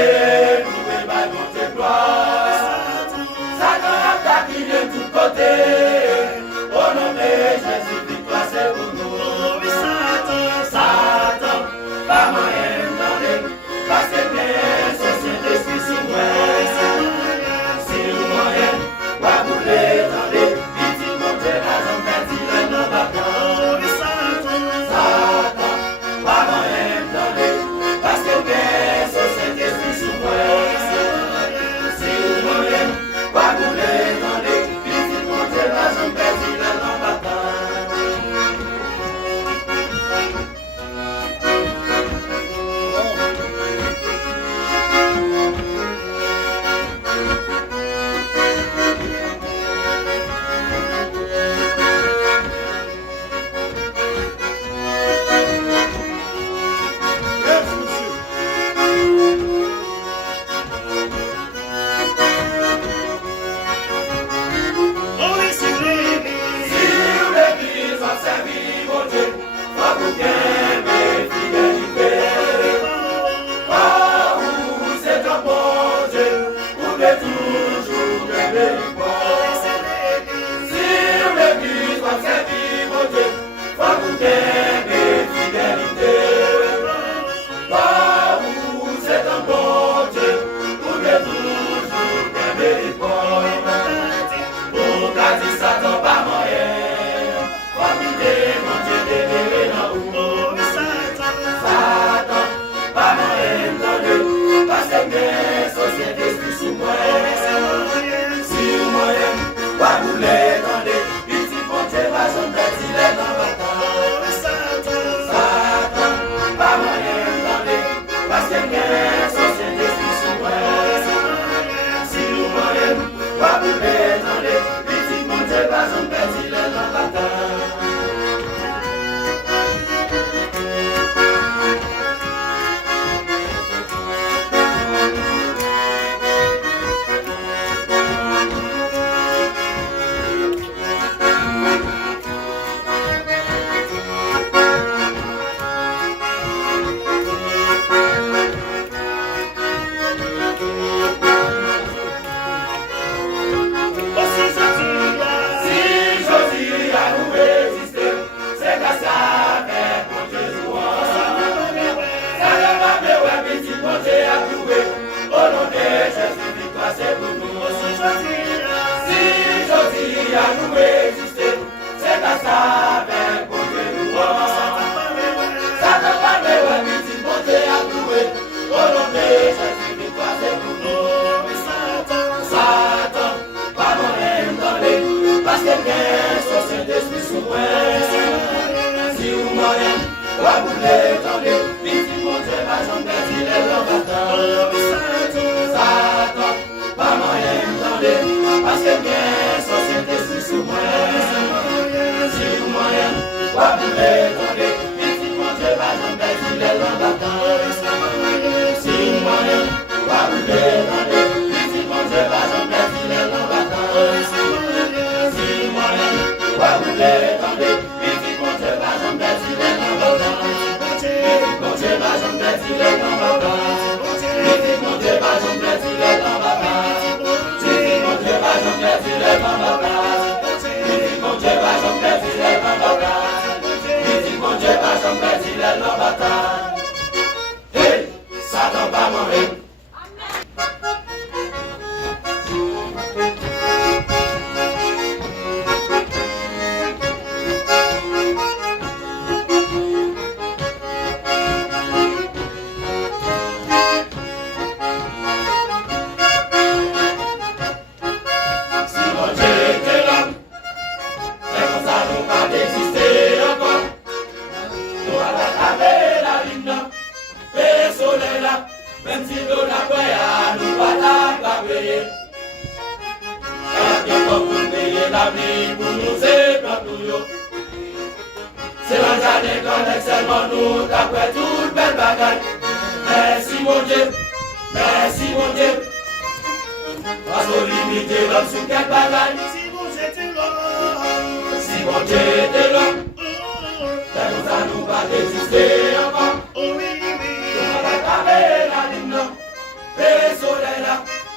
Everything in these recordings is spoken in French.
chanter, louer, bah, monter gloire. Satan a taquiné de tous côtés. Au nom de Jésus, victoire c'est pour nous. Satan, pas moyen d'entrer, parce que bien, c'est Saint-Esprit sous moi. Si nous moyen, pas bouler d'entrer, petit monter la jambe, petit le nom bâton. Satan, pas moyen d'entrer, parce que bien, c'est Saint-Esprit sous moi. Si nous moyen, pas bouler d'entrer, petit monter la jambe, petit le nom bâton.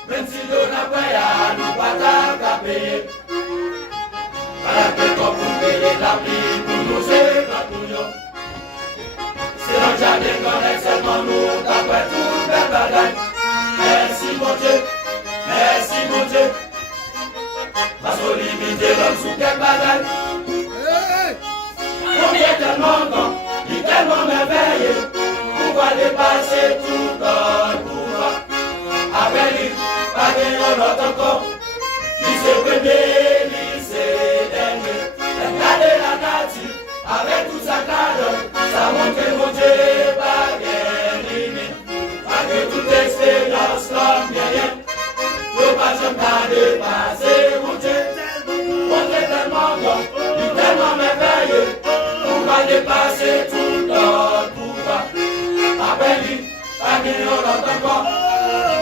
même si l'on a payé, nous pas t'attraper. Voilà que comme vous payez la vie, pour nous c'est pas tout. C'est dans le jardin qu'on est seulement nous, d'après toute belle bagaille. Merci mon Dieu, merci mon Dieu. Parce qu'on limite l'homme sous quelle bagaille. On est tellement grand, il est tellement merveilleux. Pouvoir dépasser tout notre pouvoir. Avec lui, pas gagner notre encore. Lycée premier, lycée dernier. Regardez la nature, avec tout sa cadre. Ça montre mon Dieu, pas gagner limite. Pas que toute expérience l'homme gagne. Ne pas jamais dépasser mon Dieu. On est tellement grand, il est tellement merveilleux. Pouvoir dépasser tout notre pouvoir. Après lui, pas gagner notre encore.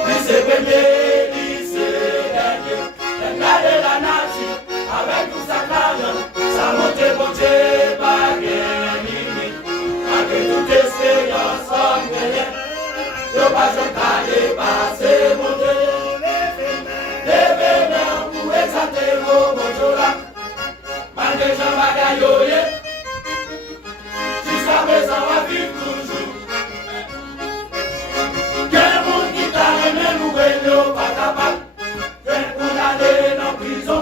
Lycée premier, lycée dernier. Regardez la nature, avec tout sa cadre. Ça monte mon Dieu, pas gagner limite. Pas que toute expérience soit gagnée. Ne pas jamais dépasser mon Dieu. Levez-moi pour exalter vos bonjours là. Malgré Jean Bagayoye, jusqu'à présent on vit toujours. Quel monde qui t'a aimé nous réunions pas capable. Quel condamné dans prison.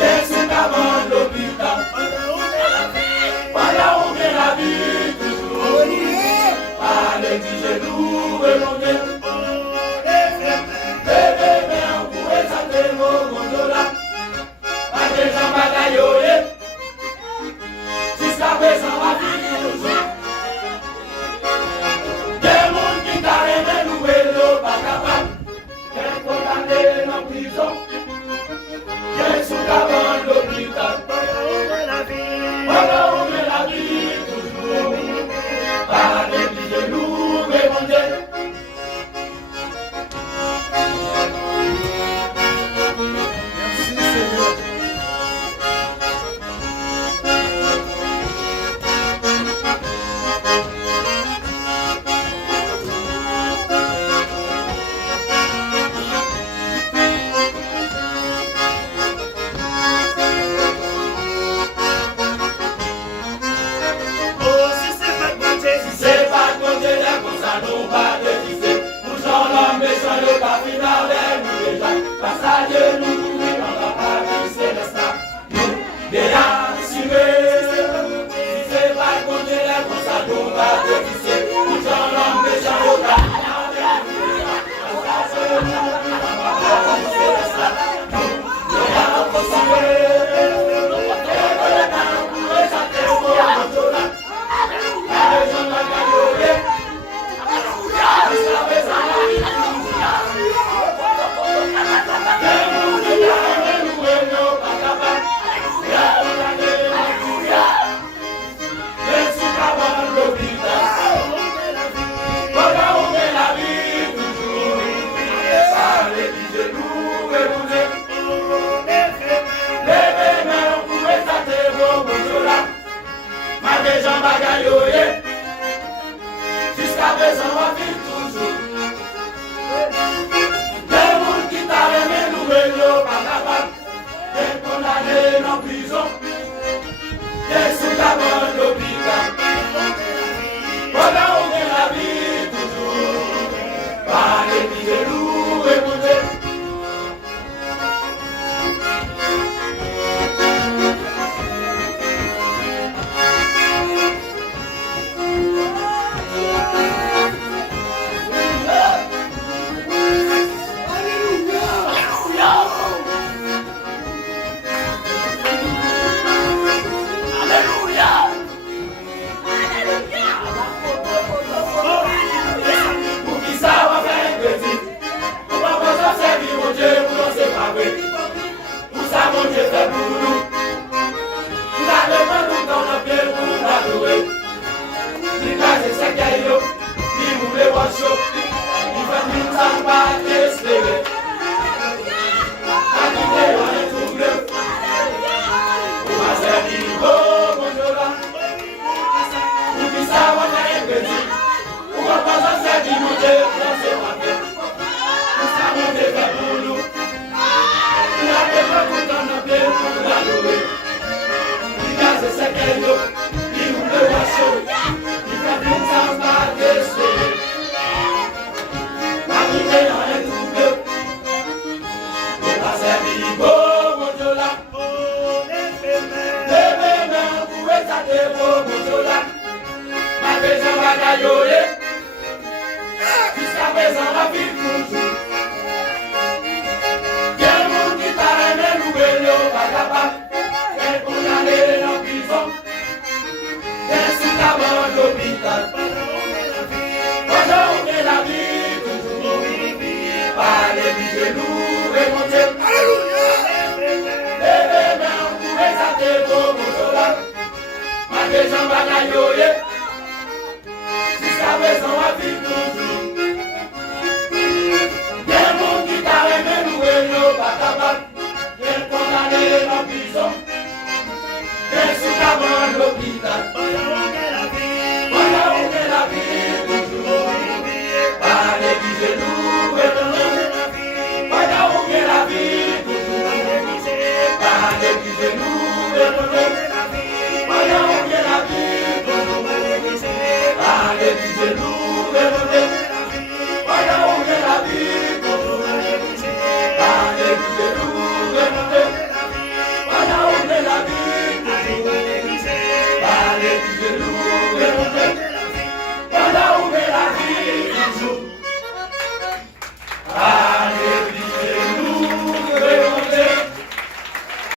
Quel sous avant l'hôpital. Voilà où vient la vie toujours. Par les dix genoux et mon Dieu. Levez-moi pour exalter vos bonjours là. Malgré Jean Bagayoye, jusqu'à présent on vit toujours. Quel monde qui t'a aimé nous réunions pas capable. Quel condamné en prison. Quel sous avant l'hôpital. Voilà où vient la vie toujours. Par les petits genoux et mon Dieu. présent, la vie toujours. Quel monde qui t'a aimé, loué, l'eau, pas capable. Quel condamné en prison. Quel sous la mort d'hôpital. Pendant on est la vie toujours. Par les genoux remontés. Alléluia. Levez main, on pourrait s'attendre pour mon soldat. Malgré Jean Bagayoye. Jusqu'à présent, la vie toujours. Quel monde qui t'a aimé, loué, l'eau, pas capable. Quel condamné en prison. Quel sous la mort l'hôpital. Pendant on est la vie toujours. Par les genoux remontés. Pendant on est la vie toujours. Par les genoux remontés. Pendant on est la vie toujours. Par les genoux remontés. Pendant on est la vie toujours. Par les genoux remontés. Pendant on est la vie toujours. Par les genoux remontés.